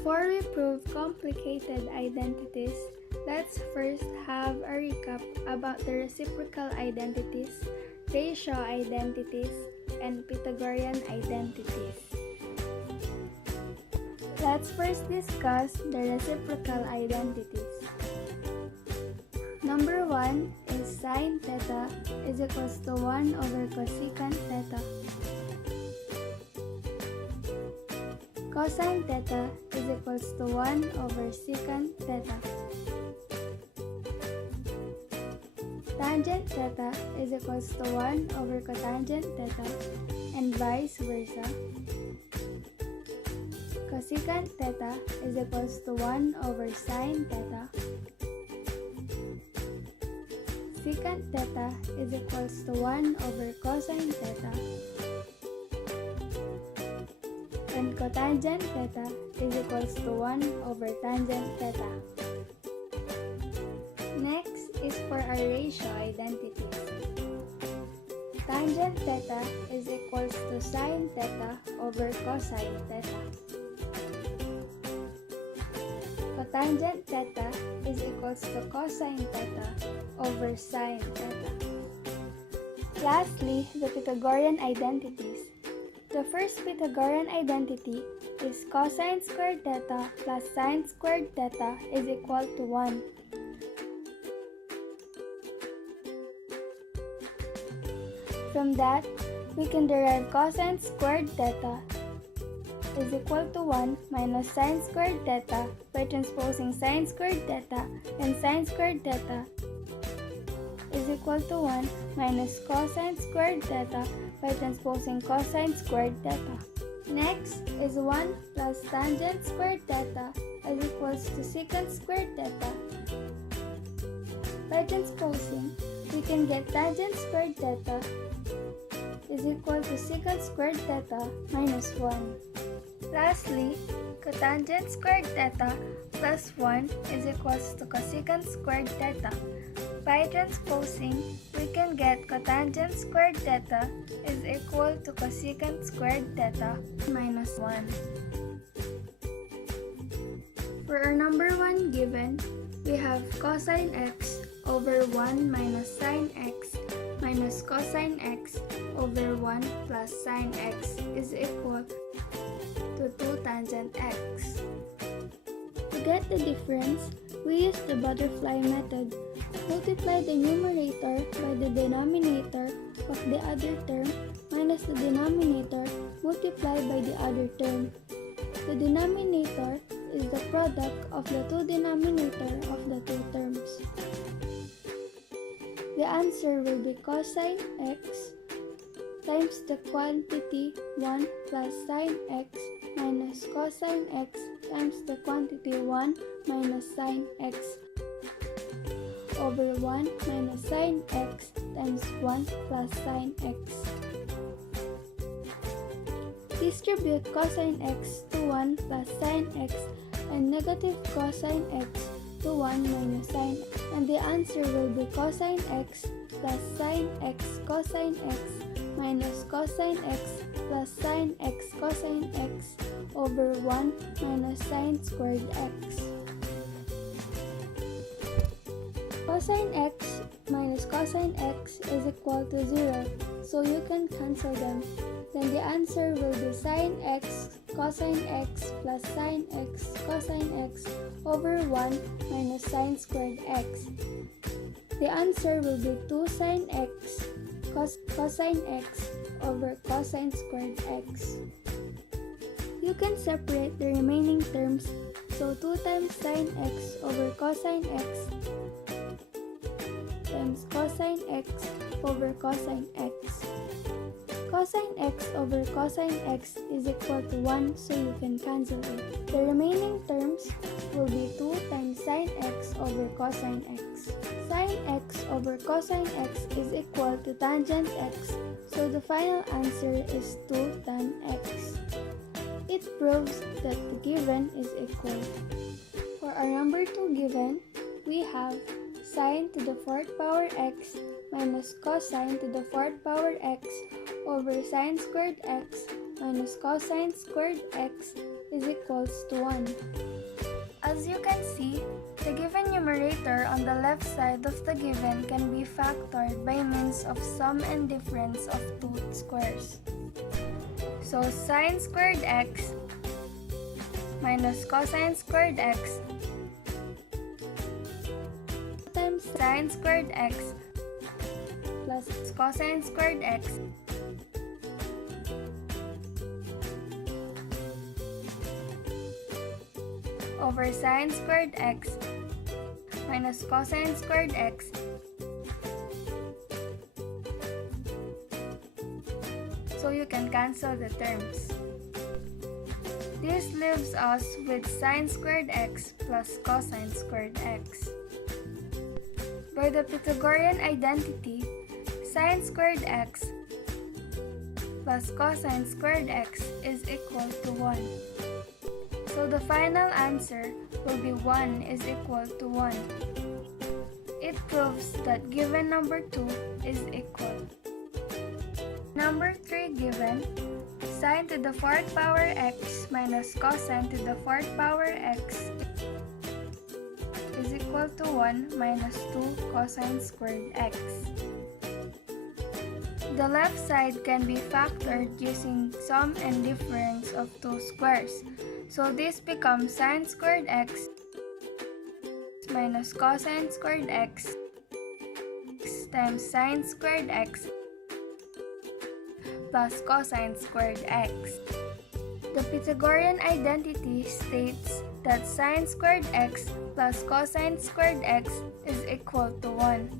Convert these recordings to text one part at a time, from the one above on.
Before we prove complicated identities, let's first have a recap about the reciprocal identities, ratio identities, and Pythagorean identities. Let's first discuss the reciprocal identities. Number 1 is sin theta is equals to 1 over cosecant theta. Cosine theta is equals to 1 over secant theta. Tangent theta is equals to 1 over cotangent theta, and vice versa. Cosecant theta is equals to 1 over sin theta. Secant theta is equals to 1 over cosine theta. And cotangent theta is equals to 1 over tangent theta. Next is for our ratio identities. Tangent theta is equals to sin theta over cosine theta. Cotangent theta is equals to cosine theta over sin theta. Lastly, the Pythagorean identities. The first Pythagorean identity is cosine squared theta plus sine squared theta is equal to 1. From that, we can derive cosine squared theta is equal to 1 minus sine squared theta by transposing sine squared theta, and sine squared theta is equal to 1 minus cosine squared theta by transposing cosine squared theta. Next is 1 plus tangent squared theta is equals to secant squared theta. By transposing, we can get tangent squared theta is equal to secant squared theta minus 1. Lastly, cotangent squared theta plus 1 is equals to cosecant squared theta. By transposing, we can get cotangent squared theta is equal to cosecant squared theta minus 1. For our number 1 given, we have cosine x over 1 minus sine x minus cosine x over 1 plus sine x is equal to 2 tangent x. To get the difference, we use the butterfly method. Multiply the numerator by the denominator of the other term minus the denominator multiplied by the other term. The denominator is the product of the two denominators of the two terms. The answer will be cosine x times the quantity 1 plus sine x minus cosine x times the quantity 1 minus sine x over 1 minus sine x times 1 plus sine x. Distribute cosine x to 1 plus sine x and negative cosine x to 1 minus sine x, and the answer will be cosine x plus sine x cosine x minus cosine x plus sine x cosine x over 1 minus sine squared x. Cosine x minus cosine x is equal to 0, so you can cancel them. Then the answer will be sine x cosine x plus sine x cosine x over 1 minus sine squared x. The answer will be 2 sine x cosine x over cosine squared x. You can separate the remaining terms, so 2 times sine x over cosine x times cosine x over cosine x. Cosine x over cosine x is equal to 1, so you can cancel it. The remaining terms will be 2 times sine x over cosine x. Sine x over cosine x is equal to tangent x, so the final answer is 2 tan x. It proves that the given is equal. For our number 2 given, we have sine to the 4th power x minus cosine to the 4th power x over sine squared x minus cosine squared x is equals to 1. As you can see, the given numerator on the left side of the given can be factored by means of sum and difference of two squares. So sine squared x minus cosine squared x times sine squared x plus cosine squared x over sine squared x minus cosine squared x so you can cancel the terms. This leaves us with sine squared x plus cosine squared x. By the Pythagorean identity, sine squared x plus cosine squared x is equal to 1. So the final answer will be 1 is equal to 1. It proves that given number 2 is equal. Number 3 given, sine to the 4th power x minus cosine to the 4th power x is equal to 1 minus 2 cosine squared x. The left side can be factored using sum and difference of two squares. So this becomes sine squared x minus cosine squared x times sine squared x plus cosine squared x. The Pythagorean identity states that sine squared x plus cosine squared x is equal to 1.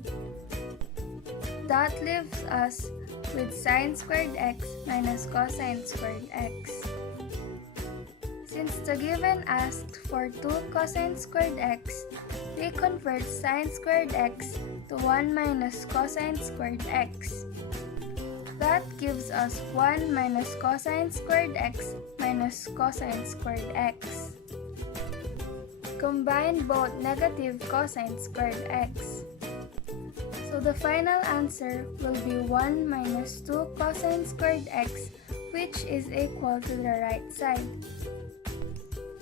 That leaves us with sine squared x minus cosine squared x. Since the given asked for 2 cosine squared x, we convert sine squared x to 1 minus cosine squared x. That gives us 1 minus cosine squared x minus cosine squared x. Combine both negative cosine squared x. So the final answer will be 1 minus 2 cosine squared x, which is equal to the right side.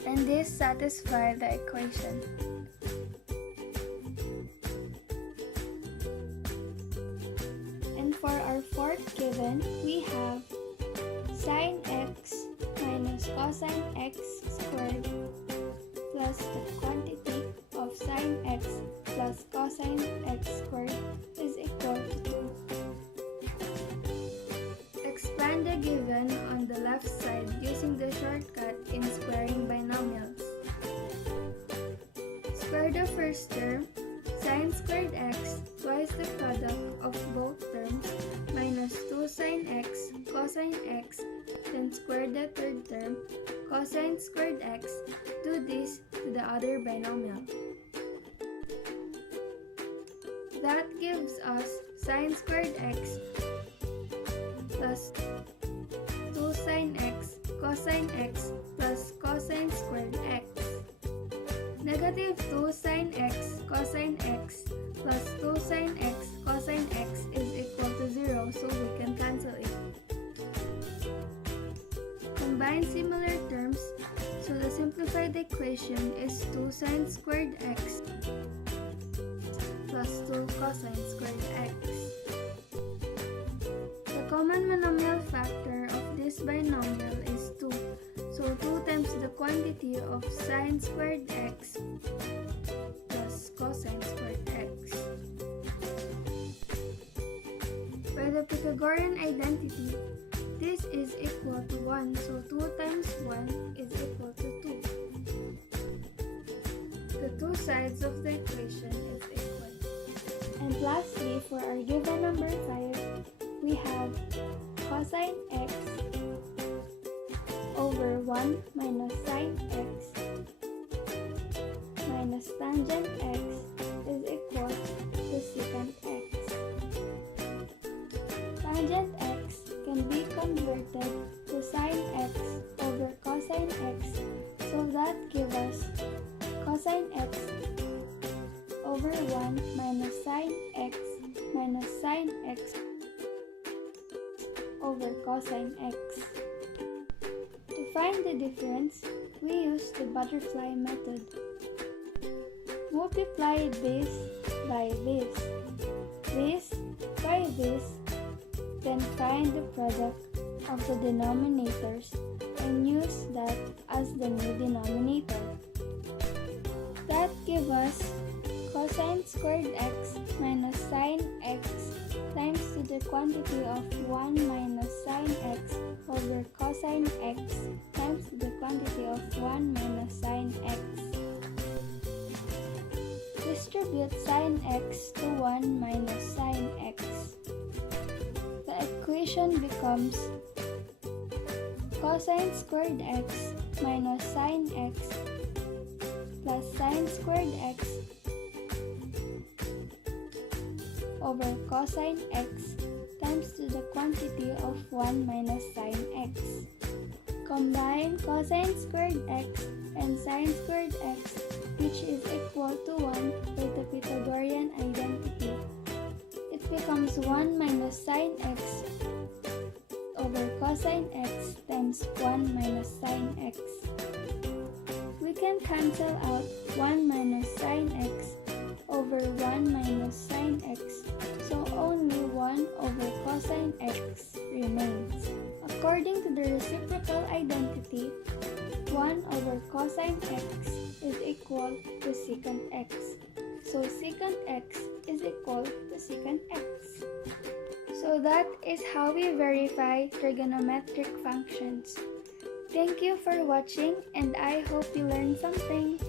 And this satisfies the equation. And for our fourth given, we have sine x minus cosine x squared plus the quantity of sine x plus cosine x squared is equal to 2. Expand the given on the left side using the shortcut in squaring binomials. Square the first term, sine squared x twice the product of both terms minus 2 sine x cosine x, then square the third term, cosine squared x. Do this to the other binomial. That gives us sine squared x plus 2 sine x cosine x plus cosine squared x. Negative 2 sine x cosine x plus 2 sine x cosine x is equal to 0, so we can cancel it. Combine similar terms, so the simplified equation is 2 sine squared x plus 2 cosine squared x. The common monomial factor of this binomial is 2, so 2 times the quantity of sine squared x plus cosine squared x. By the Pythagorean identity, this is equal to 1, so 2 times 1 is equal to 2. The two sides of the equation is equal. And lastly, for our given number 5, we have cosine x over 1 minus sine x minus tangent x is equal to secant x. Tangent x can be converted to sine x over cosine x, so that gives us cosine x over 1 minus sine x over cosine x. find the difference, we use the butterfly method. Multiply this by this by this, then find the product of the denominators and use that as the new denominator. That gives us cosine squared x minus sine x times to the quantity of 1 minus sine x over cosine x times to the quantity of 1 minus sine x. Distribute sine x to 1 minus sine x. The equation becomes cosine squared x minus sine x plus sine squared x over cosine x times to the quantity of 1 minus sine x. Combine cosine squared x and sine squared x, which is equal to 1 with the Pythagorean identity. It becomes 1 minus sine x over cosine x times 1 minus sine x. We can cancel out 1 minus sine x over 1 minus sine x, so only 1 over cosine x remains. According to the reciprocal identity, 1 over cosine x is equal to secant x. So secant x is equal to secant x. So that is how we verify trigonometric functions. Thank you for watching, and I hope you learned something.